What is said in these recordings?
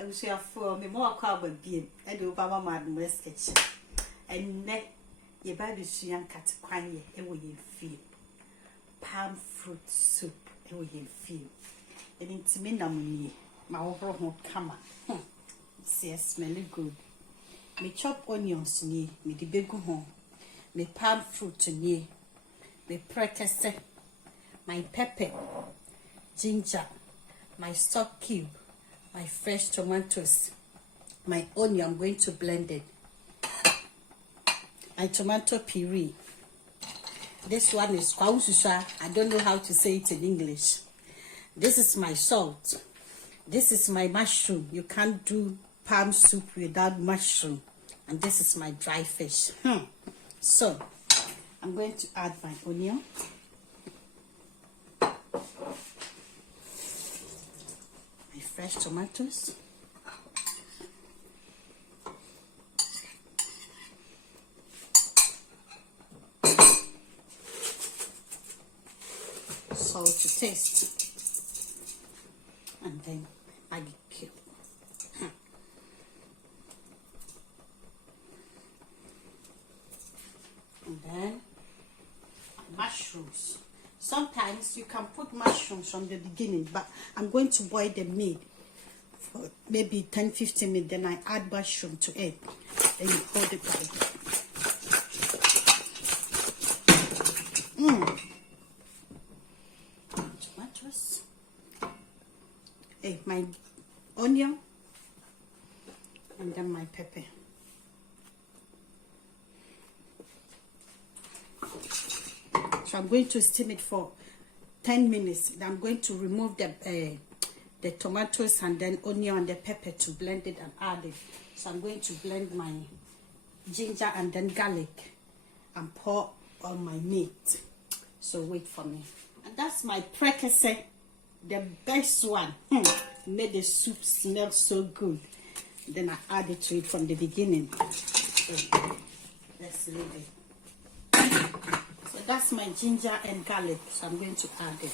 I wish you for me more carbon beam and over Madam West Kitchen. And neck your baby's young cat quine, and we feel palm fruit soup, and we feel. And it's me, my overall camera. See, smelly good. Me chop onions near me, the big home. Me palm fruit near me, prekese, my pepper, ginger, my stock cube, my fresh tomatoes, my onion. I'm going to blend it. My tomato puree. This one is kwaususha. I don't know how to say it in English. This is my salt. This is my mushroom. You can't do palm soup without mushroom. And this is my dry fish. So, I'm going to add my onion. My fresh tomatoes. Salt to taste. And then Maggi cube. And then mushrooms. Sometimes you can put mushrooms from the beginning, but I'm going to boil the meat for maybe 10-15 minutes. Then I add mushroom to it. Then you hold it like that. Tomatoes. My onion. And then my pepper. So I'm going to steam it for 10 minutes. Then I'm going to remove the tomatoes and then onion and the pepper to blend it and add it. So I'm going to blend my ginger and then garlic and pour on my meat. So wait for me. And that's my prekese, the best one. Made the soup smell so good. Then I added to it from the beginning. So let's leave it. So that's my ginger and garlic. So I'm going to add it.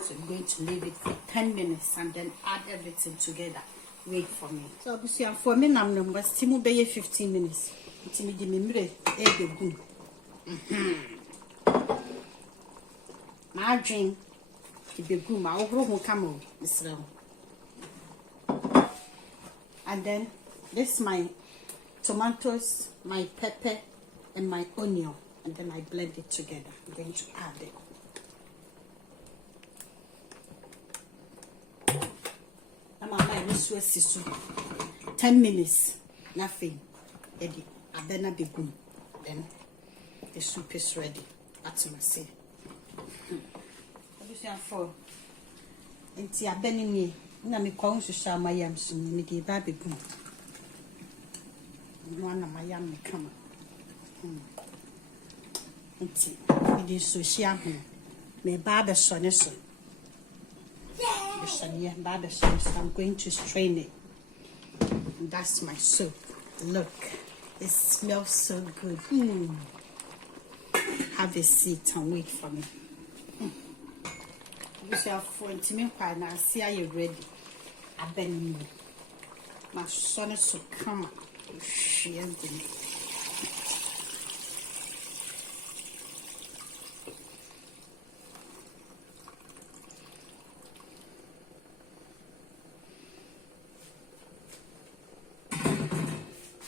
So I'm going to leave it for 10 minutes and then add everything together. Wait for me. So obviously for me I'm number still be 15 minutes. It's me the memory boom. My drink the boom my overall camel is round. And then this is my tomatoes, my pepper, and my onion, and then I blend it together. I'm going to add it. I'm going to 10 minutes, nothing. Ready. Then the soup is ready. That's what I say. For into a benny. Na me kwa unsusha mayam so me de ba begum no na mayam me kama nti me de so hia ho me ba be so ne so the shania ba be so I'm going to strain it. And that's my soup. Look, it smells so good. Have a seat and wait for me. You have for intimate pie now. See, are you ready? Abenkwan. My son is so come.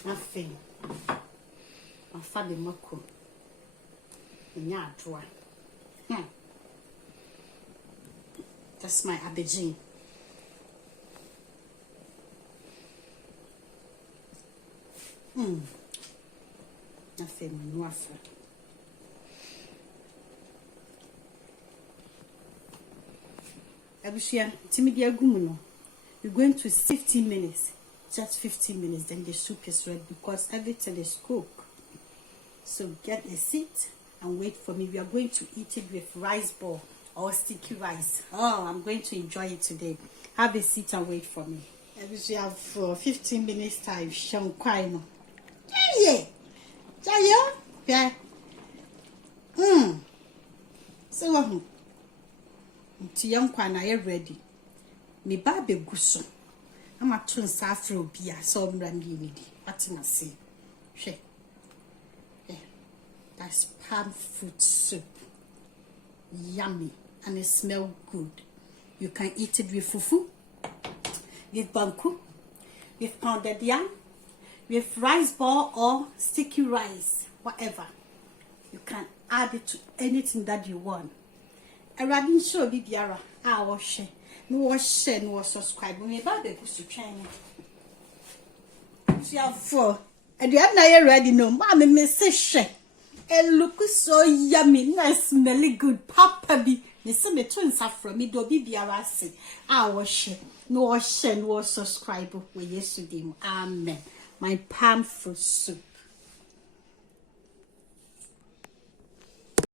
Nothing. My father moko. Nya dry. That's my Abenkwan. Nothing more. Abusia, Timidia Gumuno. We're going to 15 minutes. Just 15 minutes, then the soup is ready because everything is cooked. So get a seat and wait for me. We are going to eat it with rice ball or sticky rice. Oh, I'm going to enjoy it today. Have a seat and wait for me. We have 15 minutes time. Sean Quino. Yeah. Yeah. So, young Quino, are you ready? me ba be guso ama to nsa afro bia so mra mi ni di atina se hwe that's palm fruit soup. Yummy, and it smells good. You can eat it with fufu, with banku, with pounded yam, with rice ball or sticky rice, whatever. You can add it to anything that you want. I rather show biara. Wash no subscribe. Me ba be go to channel. If for and you are ready no, mommy me say share. It looks so yummy, nice, smelly good. Papa be me say me twins are from me do biara say. Wash no subscribe we yesterday. Amen. My palm fruit soup.